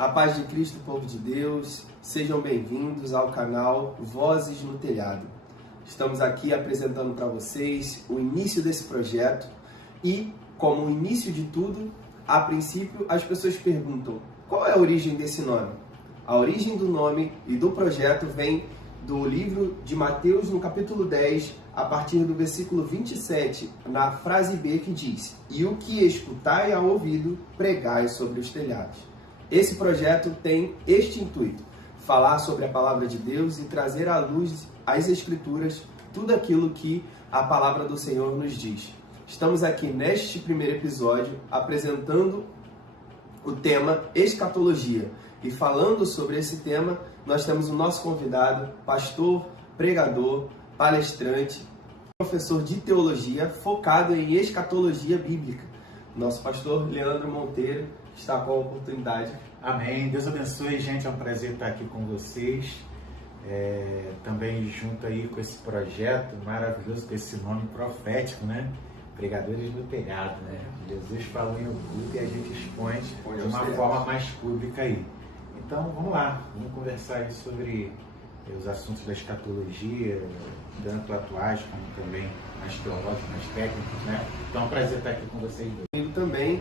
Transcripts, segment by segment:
A paz de Cristo, povo de Deus, sejam bem-vindos ao canal Vozes no Telhado. Estamos aqui apresentando para vocês o início desse projeto e, como o início de tudo, a princípio as pessoas perguntam: qual é a origem desse nome? A origem do nome e do projeto vem do livro de Mateus, no capítulo 10, a partir do versículo 27, na frase B que diz: "E o que escutai ao ouvido, pregai sobre os telhados." Esse projeto tem este intuito: falar sobre a palavra de Deus e trazer à luz as Escrituras tudo aquilo que a palavra do Senhor nos diz. Estamos aqui neste primeiro episódio apresentando o tema escatologia. E falando sobre esse tema, nós temos o nosso convidado, pastor, pregador, palestrante, professor de teologia focado em escatologia bíblica. Nosso pastor Leandro Monteiro está com a oportunidade. Amém. Deus abençoe, gente. É um prazer estar aqui com vocês. Também junto aí com esse projeto maravilhoso, com esse nome profético, né? Pregadores no Telhado, né? Jesus falou em público e a gente expõe de uma forma mais pública aí. Então, vamos lá. Vamos conversar aí sobre os assuntos da escatologia, tanto atuais como também mais teológicos, mais técnicos, né? Então, é um prazer estar aqui com vocês dois. E também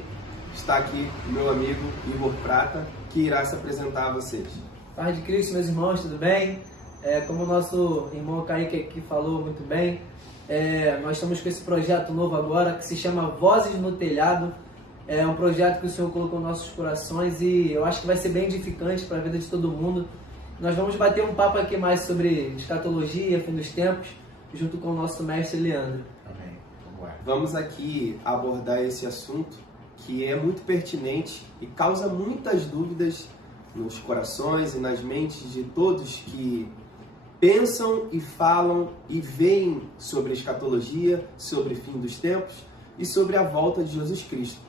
está aqui o meu amigo Igor Prata, que irá se apresentar a vocês. Paz de Cristo, meus irmãos, tudo bem? Como o nosso irmão Kaique aqui falou muito bem, nós estamos com esse projeto novo agora, que se chama Vozes no Telhado. É um projeto que o Senhor colocou em nossos corações e eu acho que vai ser bem edificante para a vida de todo mundo. Nós vamos bater um papo aqui mais sobre escatologia, fim dos tempos, junto com o nosso mestre Leandro. Amém. Vamos aqui abordar esse assunto que é muito pertinente e causa muitas dúvidas nos corações e nas mentes de todos que pensam e falam e veem sobre a escatologia, sobre o fim dos tempos e sobre a volta de Jesus Cristo.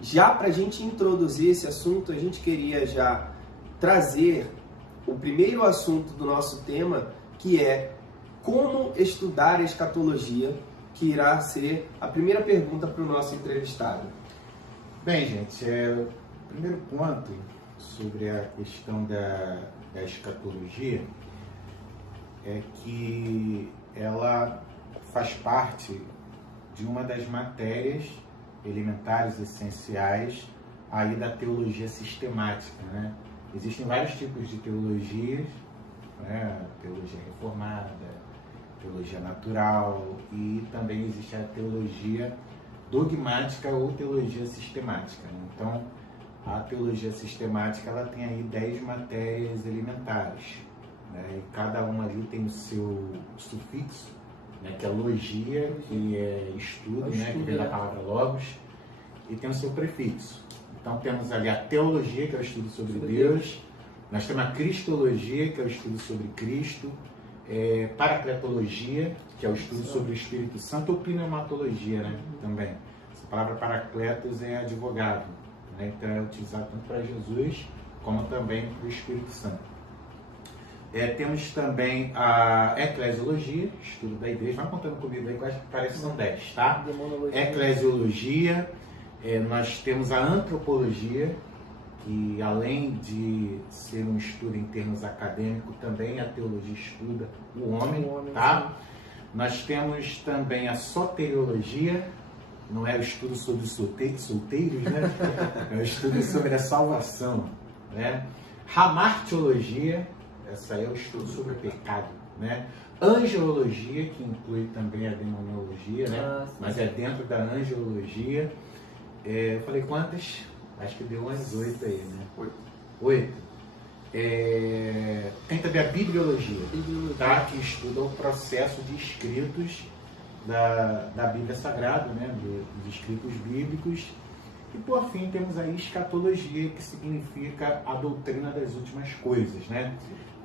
Já para a gente introduzir esse assunto, a gente queria já trazer o primeiro assunto do nosso tema, que é como estudar a escatologia, que irá ser a primeira pergunta para o nosso entrevistado. Bem, gente, o primeiro ponto sobre a questão da escatologia é que ela faz parte de uma das matérias elementares, essenciais aí da teologia sistemática, né? Existem vários tipos de teologias, né? Teologia reformada, teologia natural e também existe a teologia dogmática ou teologia sistemática. Então, a teologia sistemática ela tem aí 10 matérias elementares, né? E cada uma ali tem o seu sufixo, né? Que é logia, que é estudo, né? Que vem da palavra logos, e tem o seu prefixo. Então, temos ali a teologia, que é o estudo sobre Deus, nós temos a cristologia, que é o estudo sobre Cristo, paracletologia, que é o estudo sobre o Espírito Santo, ou pneumatologia, né? Também. Essa palavra paracletos é advogado, né? Então é utilizado tanto para Jesus como também para o Espírito Santo. Temos também a eclesiologia, estudo da igreja. Vai contando comigo aí, que parece que são 10, tá? Eclesiologia, nós temos a antropologia, que além de ser um estudo em termos acadêmicos, também a teologia estuda o homem, tá? Nós temos também a soteriologia, não é o estudo sobre os solteiros, né? É o estudo sobre a salvação, né? Hamartiologia, essa aí é o estudo sobre o pecado, né? Angelologia, que inclui também a demonologia, né? Mas é dentro da angelologia. Eu falei quantas? Acho que deu umas 8 aí, né? 8. Tem também a bibliologia, tá? Que estuda o processo de escritos da Bíblia Sagrada, né? Dos escritos bíblicos. E por fim temos a escatologia, que significa a doutrina das últimas coisas, né?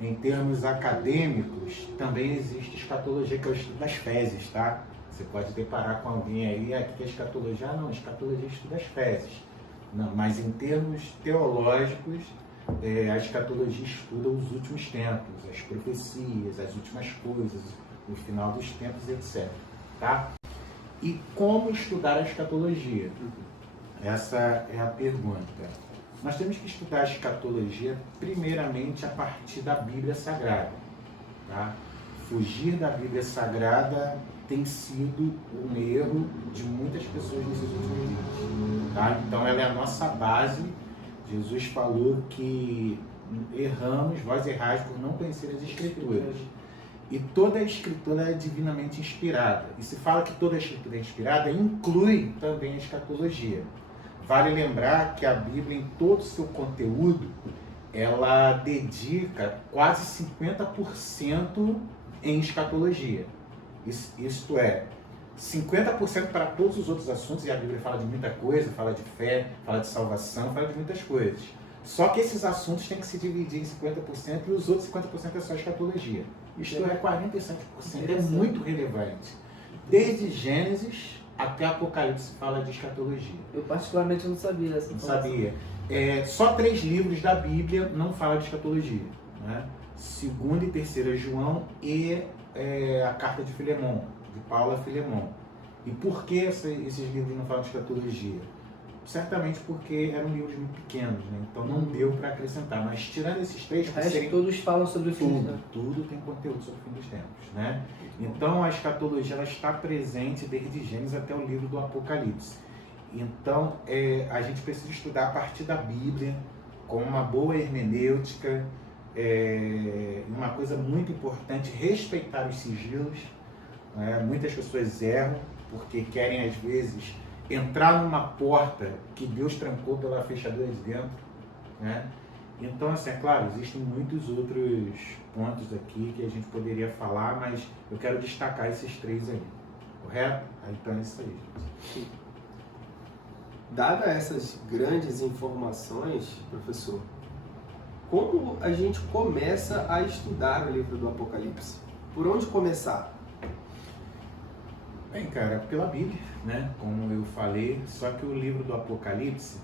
Em termos acadêmicos, também existe escatologia, que é o estudo das fezes, tá? Você pode deparar com alguém aí, aqui que é escatologia, não, escatologia estuda as fezes. Não, mas em termos teológicos, a escatologia estuda os últimos tempos, as profecias, as últimas coisas, o final dos tempos, etc. Tá? E como estudar a escatologia? Essa é a pergunta. Nós temos que estudar a escatologia primeiramente a partir da Bíblia Sagrada. Tá? Fugir da Bíblia Sagrada tem sido um erro de muitas pessoas nesses últimos dias. Tá? Então ela é a nossa base. Jesus falou que erramos, vós errais por não conhecer as Escrituras. E toda a Escritura é divinamente inspirada. E se fala que toda a Escritura é inspirada, inclui também a escatologia. Vale lembrar que a Bíblia, em todo o seu conteúdo, ela dedica quase 50% em escatologia. Isto é, 50% para todos os outros assuntos, e a Bíblia fala de muita coisa, fala de fé, fala de salvação, fala de muitas coisas. Só que esses assuntos têm que se dividir em 50% e os outros 50% é só escatologia. Isto é 47%, é muito relevante. Desde Gênesis até Apocalipse fala de escatologia. Eu particularmente não sabia dessa informação. Não sabia. Só 3 livros da Bíblia não falam de escatologia. Né? 2ª e 3ª João e a Carta de Filemon, de Paulo a Filemon. E por que esses livros não falam de escatologia? Certamente porque eram livros muito pequenos, né? Então não deu para acrescentar. Mas tirando esses 3, todos falam sobre o fim, né? Tudo tem conteúdo sobre o fim dos tempos, né? Então a escatologia ela está presente desde Gênesis até o livro do Apocalipse. Então a gente precisa estudar a partir da Bíblia com uma boa hermenêutica, uma coisa muito importante, respeitar os sigilos. Né? Muitas pessoas erram porque querem às vezes entrar numa porta que Deus trancou pela fechadura de dentro, né? Então, assim, é claro, existem muitos outros pontos aqui que a gente poderia falar, mas eu quero destacar esses 3 aí, correto? Então é isso aí, gente. Dada essas grandes informações, professor, como a gente começa a estudar o livro do Apocalipse? Por onde começar? Bem, cara, pela Bíblia, né? Como eu falei, só que o livro do Apocalipse,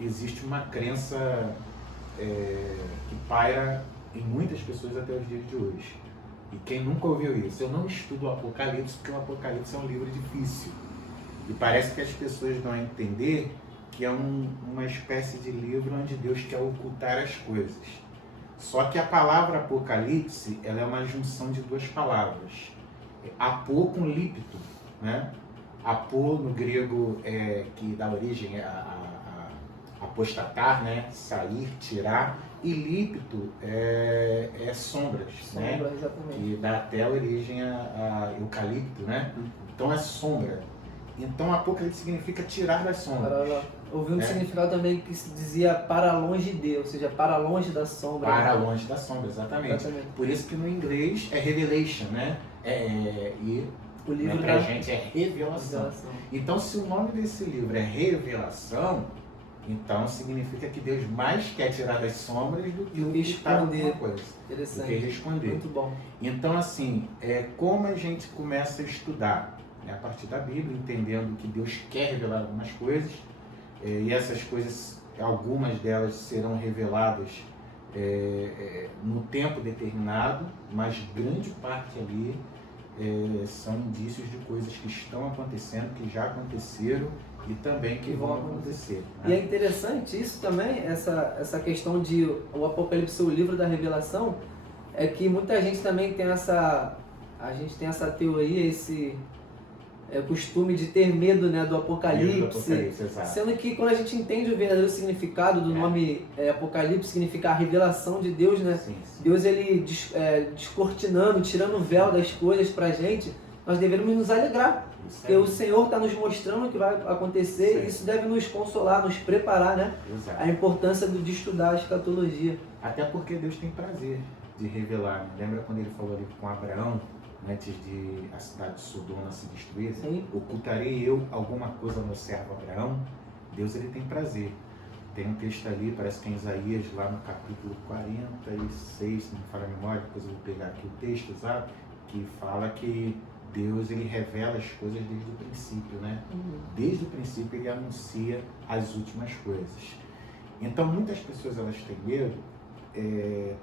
existe uma crença que paira em muitas pessoas até os dias de hoje. E quem nunca ouviu isso? Eu não estudo o Apocalipse porque o Apocalipse é um livro difícil. E parece que as pessoas vão entender que é uma espécie de livro onde Deus quer ocultar as coisas. Só que a palavra Apocalipse, ela é uma junção de 2 palavras. Apô com lípito, né? Apô no grego que dá origem a apostatar, né? Sair, tirar, e lípito é sombras, né? Exatamente. Que dá até origem a eucalipto, né? Então é sombra. Então Apocalipse significa tirar das sombras. Ouvi um significado também que se dizia para longe de, ou seja, para longe da sombra. Para longe da sombra, exatamente. Por isso que no inglês é revelation, né? E o livro pra gente é revelação. Então, se o nome desse livro é Revelação, então significa que Deus mais quer tirar das sombras do que esconder alguma coisa. Interessante. Do que esconder. Muito bom. Então, assim, como a gente começa a estudar? A partir da Bíblia, entendendo que Deus quer revelar algumas coisas, e essas coisas, algumas delas serão reveladas no tempo determinado, mas grande parte ali são indícios de coisas que estão acontecendo, que já aconteceram e também que vão acontecer. Né? E é interessante isso também, essa questão de o Apocalipse ser o livro da revelação, é que muita gente também tem essa teoria, esse costume de ter medo, né, do Apocalipse, sendo que quando a gente entende o verdadeiro significado do nome Apocalipse, significa a revelação de Deus, né? Sim. Deus ele descortinando, tirando o véu das coisas pra gente, nós devemos nos alegrar, porque o Senhor está nos mostrando o que vai acontecer. Sim. E isso deve nos consolar, nos preparar, né? Exato. A importância de estudar a escatologia. Até porque Deus tem prazer de revelar, né? Lembra quando ele falou ali com Abraão, antes de a cidade de Sodoma se destruir? Sim. Ocultarei eu alguma coisa ao meu servo Abraão? Deus ele tem prazer. Tem um texto ali, parece que é em Isaías, lá no capítulo 46, se não me falha a memória, depois eu vou pegar aqui o texto, sabe? Que fala que Deus ele revela as coisas desde o princípio, né? Desde o princípio ele anuncia as últimas coisas. Então muitas pessoas elas têm medo,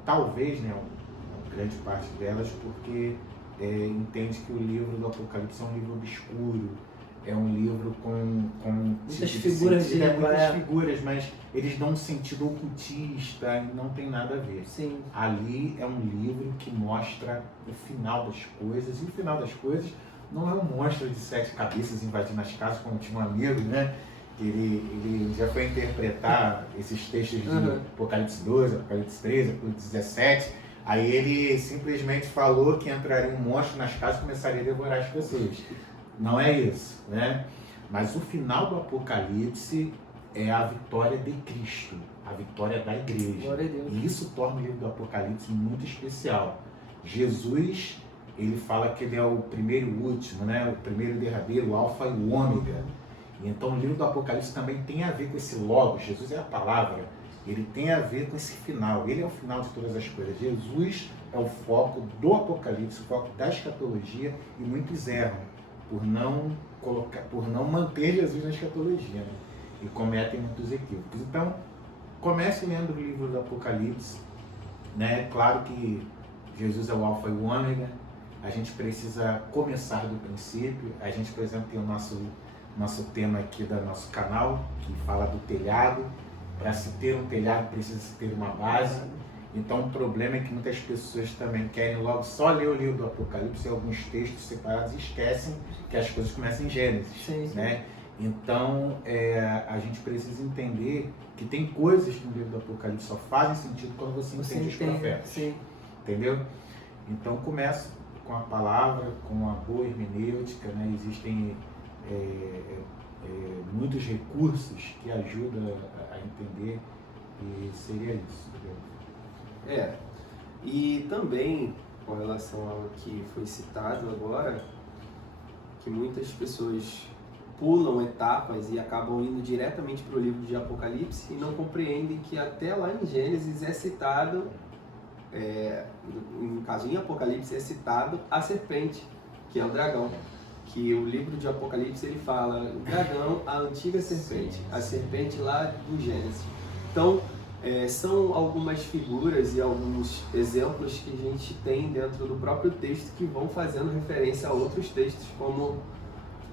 talvez, né, uma grande parte delas, porque entende que o livro do Apocalipse é um livro obscuro, é um livro com muitas figuras de muitas figuras, mas eles dão um sentido ocultista e não tem nada a ver. Sim. Ali é um livro que mostra o final das coisas, e o final das coisas não é um monstro de 7 cabeças invadindo as casas, como tinha um amigo, né? Ele já foi interpretar esses textos de Apocalipse 12, Apocalipse 13, Apocalipse 17. Aí ele simplesmente falou que entraria um monstro nas casas e começaria a devorar as pessoas. Não é isso, né? Mas o final do Apocalipse é a vitória de Cristo, a vitória da igreja. Glória a Deus. E isso torna o livro do Apocalipse muito especial. Jesus, ele fala que ele é o primeiro e o último, né? O primeiro e o derradeiro, o alfa e o ômega. Então o livro do Apocalipse também tem a ver com esse logo. Jesus é a palavra. Ele tem a ver com esse final. Ele é o final de todas as coisas. Jesus é o foco do Apocalipse, o foco da escatologia, e muitos erram por não manter Jesus na escatologia, né? E cometem muitos equívocos. Então, comece lendo o livro do Apocalipse, né? Claro que Jesus é o alfa e o ômega. A gente precisa começar do princípio. A gente, por exemplo, tem o nosso tema aqui do nosso canal, que fala do telhado. Para se ter um telhado, precisa se ter uma base. Então, o problema é que muitas pessoas também querem logo só ler o livro do Apocalipse e alguns textos separados e esquecem que as coisas começam em Gênesis, né? Então, a gente precisa entender que tem coisas que no livro do Apocalipse só fazem sentido quando você entende os profetas. Sim. Entendeu? Então, começa com a palavra, com a boa hermenêutica, né? Existem muitos recursos que ajudam a entender, e seria isso. Entendeu? E também, com relação ao que foi citado agora, que muitas pessoas pulam etapas e acabam indo diretamente para o livro de Apocalipse e não compreendem que até lá em Gênesis é citado, no caso em Apocalipse é citado a serpente, que é o dragão. Que o livro de Apocalipse ele fala o dragão, a antiga serpente, a serpente lá do Gênesis. Então, são algumas figuras e alguns exemplos que a gente tem dentro do próprio texto que vão fazendo referência a outros textos, como o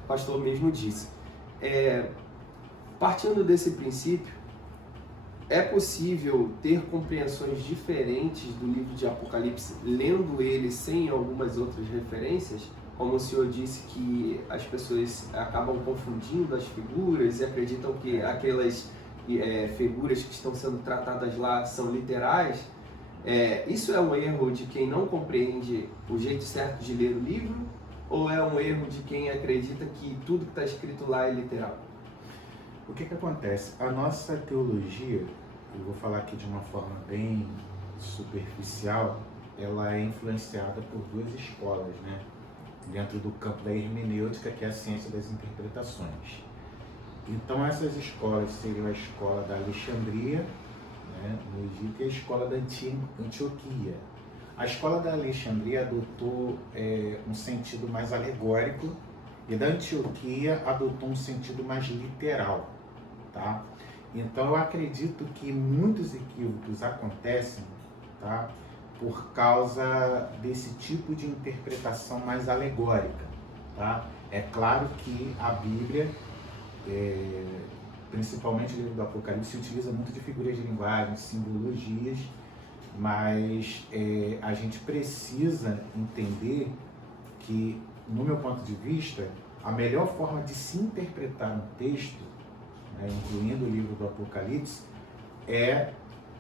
pastor mesmo disse. Partindo desse princípio, é possível ter compreensões diferentes do livro de Apocalipse, lendo ele sem algumas outras referências? Como o senhor disse que as pessoas acabam confundindo as figuras e acreditam que aquelas figuras que estão sendo tratadas lá são literais. Isso é um erro de quem não compreende o jeito certo de ler o livro? Ou é um erro de quem acredita que tudo que está escrito lá é literal? O que acontece? A nossa teologia, eu vou falar aqui de uma forma bem superficial, ela é influenciada por 2 escolas, né? Dentro do campo da hermenêutica, que é a ciência das interpretações. Então, essas escolas seriam a escola da Alexandria, né, no Egito, e a escola da Antioquia. A escola da Alexandria adotou um sentido mais alegórico, e da Antioquia adotou um sentido mais literal, tá? Então, eu acredito que muitos equívocos acontecem, tá, por causa desse tipo de interpretação mais alegórica, tá? É claro que a Bíblia, principalmente o livro do Apocalipse, se utiliza muito de figuras de linguagem, simbologias, mas a gente precisa entender que, no meu ponto de vista, a melhor forma de se interpretar um texto, né, incluindo o livro do Apocalipse, é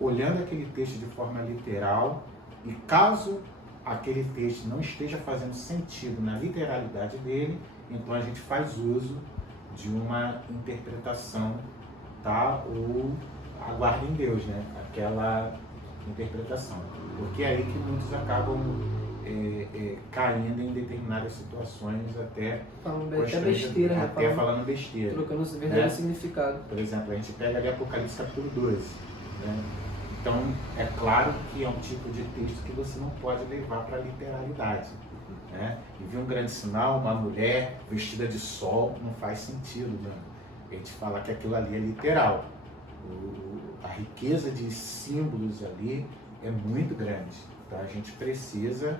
olhando aquele texto de forma literal. E caso aquele texto não esteja fazendo sentido na literalidade dele, então a gente faz uso de uma interpretação, tá? Ou aguarda em Deus, né? Aquela interpretação. Porque é aí que muitos acabam caindo em determinadas situações, até falando besteira. Trocando o verdadeiro significado. Por exemplo, a gente pega ali Apocalipse capítulo 12, né? Então, é claro que é um tipo de texto que você não pode levar para a literalidade, né? E vi um grande sinal, uma mulher vestida de sol, não faz sentido, né? A gente falar que aquilo ali é literal. A riqueza de símbolos ali é muito grande, tá? A gente precisa,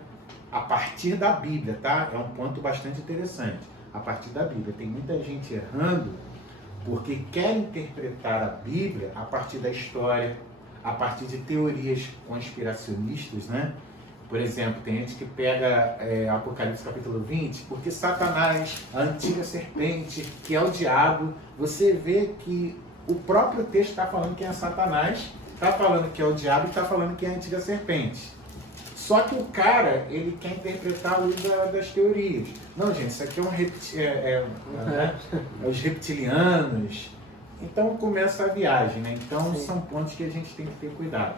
a partir da Bíblia, tá? É um ponto bastante interessante. a partir da Bíblia. Tem muita gente errando porque quer interpretar a Bíblia a partir da história, a partir de teorias conspiracionistas, né? Por exemplo, tem gente que pega Apocalipse capítulo 20, porque Satanás, a antiga serpente, que é o diabo, você vê que o próprio texto está falando que é Satanás, está falando que é o diabo e está falando que é a antiga serpente. Só que o cara, ele quer interpretar a luz das teorias. Não, gente, isso aqui é os reptilianos. Então começa a viagem, né? Então são pontos que a gente tem que ter cuidado.